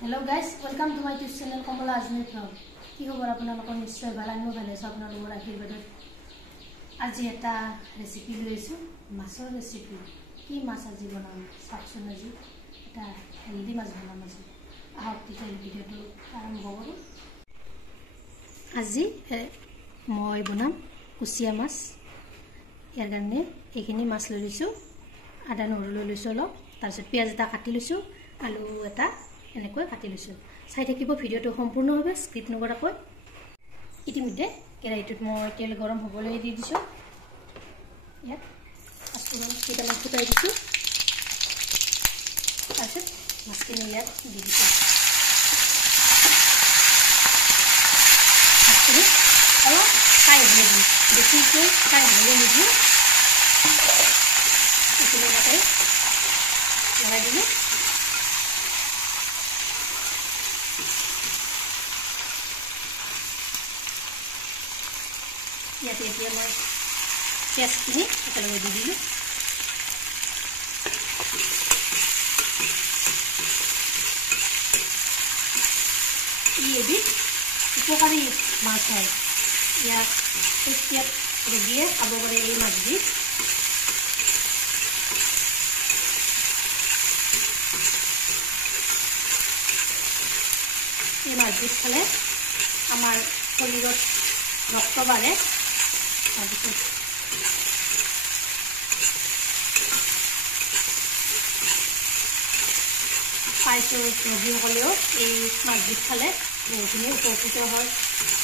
Hello guys, welcome to my YouTube channel Kamala Ajmi Vlog. কি খবৰ আপোনালোকৰ নিশ্চয় ভাল আনিব ভালে আছে আপোনালোকৰ আশীৰ্বাদত আজি এটা ৰেচিপি লৈছো মাছৰ ৰেচিপি কি মাছ আজি বনাম চাওকচোন আজি এটা হেলদি মাছ বনাম আজি আহক তেতিয়া ভিডিওটো আৰম্ভ কৰো আজি মই বনাম কুচিয়া মাছ ইয়াৰ কাৰণে এইখিনি মাছ লৈ লৈছো আদা নহৰু লৈ লৈছো অলপ তাৰপিছত পিয়াজ এটা কাটি লৈছো আলু এটা এনেকৈ কাটি লৈছো চাই থাকিব ভিডিওটো সম্পূৰ্ণভাৱে স্কিপ নকৰাকৈ ইতিমধ্যে কেৰাহীটোত মই তেল গৰম হ'বলৈ দি দিছো ইয়াত পাঁচফোৰণ কেইটামান ফুটাই দিছো তাৰপিছত মাছখিনি ইয়াত দি দিছো মাছখিনি অলপ ফ্ৰাই হ'লে দিম বেছিকৈ ফ্ৰাই হ'লে নিদিওঁ এইখিনি তাতে লগাই দিলোঁ ইয়াতে এতিয়া মই পেষ্টখিনি একেলগে দি দিলোঁ ই এবিধ উপকাৰী মাছ হয় ইয়াক পেটিয়াত ৰোগীয়ে খাব পাৰে এই মাছবিধ এই মাছবিধ খালে আমাৰ শৰীৰত ৰক্ত বাঢ়ে তাৰপিছত পাইছোঁ ৰোগীসকলেও এই মাছবিধ খালে বহুখিনি উপকৃত হয়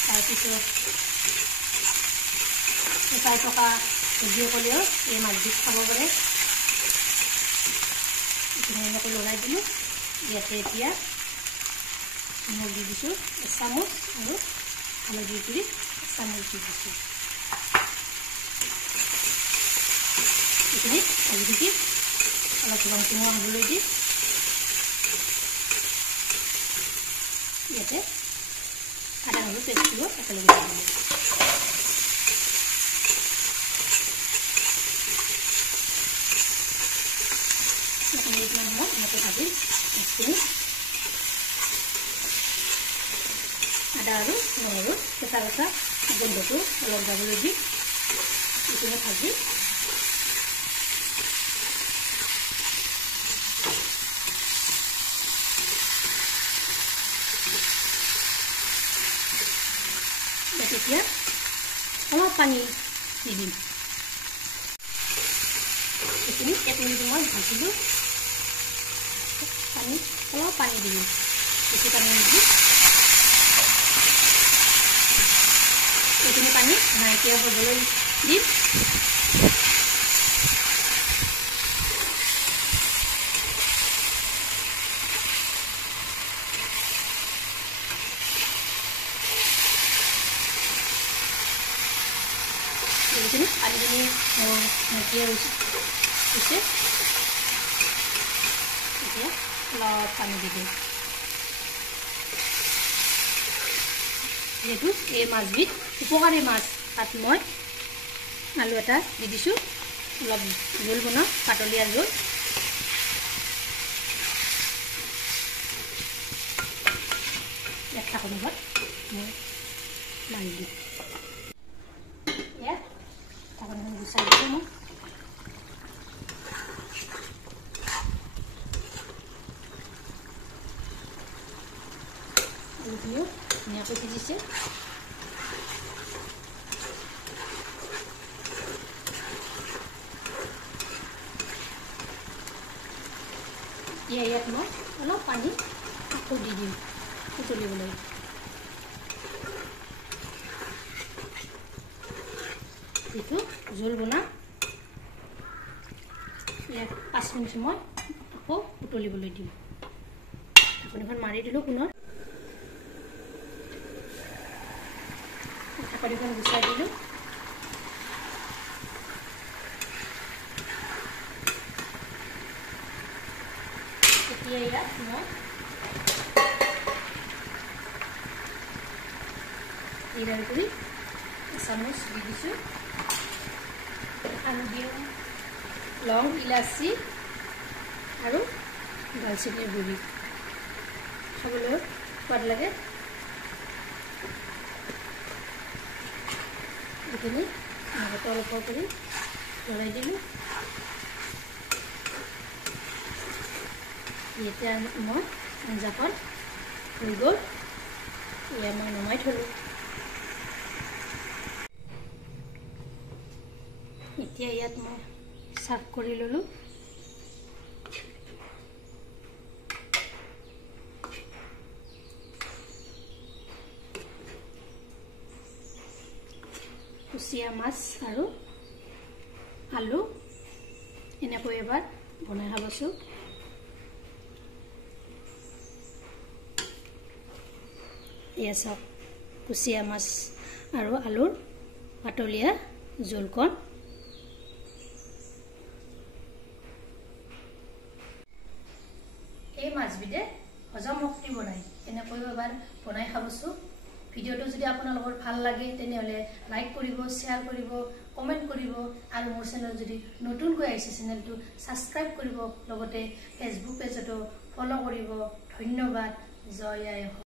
তাৰপিছত শুকাই থকা ৰোগীসকলেও এই মাছবিধ খাব পাৰে এইখিনি এনেকৈ লগাই দিলোঁ ইয়াতে এতিয়া নিমখ দি দিছোঁ এচামুচ আৰু হালধি গুড়ি এচামুচ দি দিছোঁ এইখিনি আলু দি অলপ ৰংচঙা হ'বলৈ দি ইয়াতে আদা নহৰু পেষ্টটো একেলগে দি দিলোঁ এনেকৈ ভাজি মাছখিনি আদা আৰু নহৰু কেঁচা কেঁচা গোন্ধটো অলপ যাবলৈ দি এইখিনি ভাজি এতিয়া অলপ পানী দি দিম এইখিনি 1 মিনিট মই ভাজিলোঁ পানী অলপ পানী দি দিম বেছি পানী নিদি এইখিনি পানী নাইকিয়া হ'বলৈ দিম এইখিনি পানীখিনি নাইকিয়া হৈছে এতিয়া অলপ পানী দি দিম যেহেতু এই মাছবিধ উপকাৰী মাছ তাত মই আলু এটা দি দিছোঁ অলপ জোল বনাওঁ পাতলীয়া জোল একটা কোনোবাত মই মাৰি দিম ইয়াত ঢাকনিখন গুচাই দিছোঁ মই আলুখিনিও ধুনীয়াকৈ সিজিছে এতিয়া ইয়াত মই অলপ পানী আকৌ দি দিম উতলিবলৈ এইটো জোল বনাম ইয়াত 5 মিনিট সময় আকৌ উতলিবলৈ দিম ঢাকনিখন মাৰি দিলোঁ পুনৰ ঢাকনিখন গুচাই দিলোঁ এতিয়া ইয়াত মই জিৰাৰ গুড়ি এচামুচ দি দিছোঁ আৰু দিওঁ লং ইলাচি আৰু দালচেনিৰ গুড়ি খাবলৈ সোৱাদ লাগে। এইখিনি আগতে অলপ কৰি লৰাই দিলোঁ। এতিয়া মই আঞ্জাখন হৈ গ'ল, এয়া মই নমাই থলোঁ। এতিয়া ইয়াত মই চাৰ্ভ কৰি ল'লোঁ। কুচিয়া মাছ আৰু আলু এনেকৈ এবাৰ বনাই খাবচোন। এয়া চাওক, কুচিয়া মাছ আৰু আলুৰ পাতলীয়া জোলকণ। এই মাছবিধে হজম শক্তি বনায়, এনেকৈ এবাৰ বনাই খাবচোন। ভিডিঅ'টো যদি আপোনালোকৰ ভাল লাগে তেনেহ'লে লাইক কৰিব, শ্বেয়াৰ কৰিব, কমেণ্ট কৰিব আৰু মোৰ চেনেল যদি নতুনকৈ আহিছে চেনেলটো ছাবস্ক্ৰাইব কৰিব, লগতে ফেচবুক পেজতো ফ'ল' কৰিব। ধন্যবাদ। জয় আই অসম।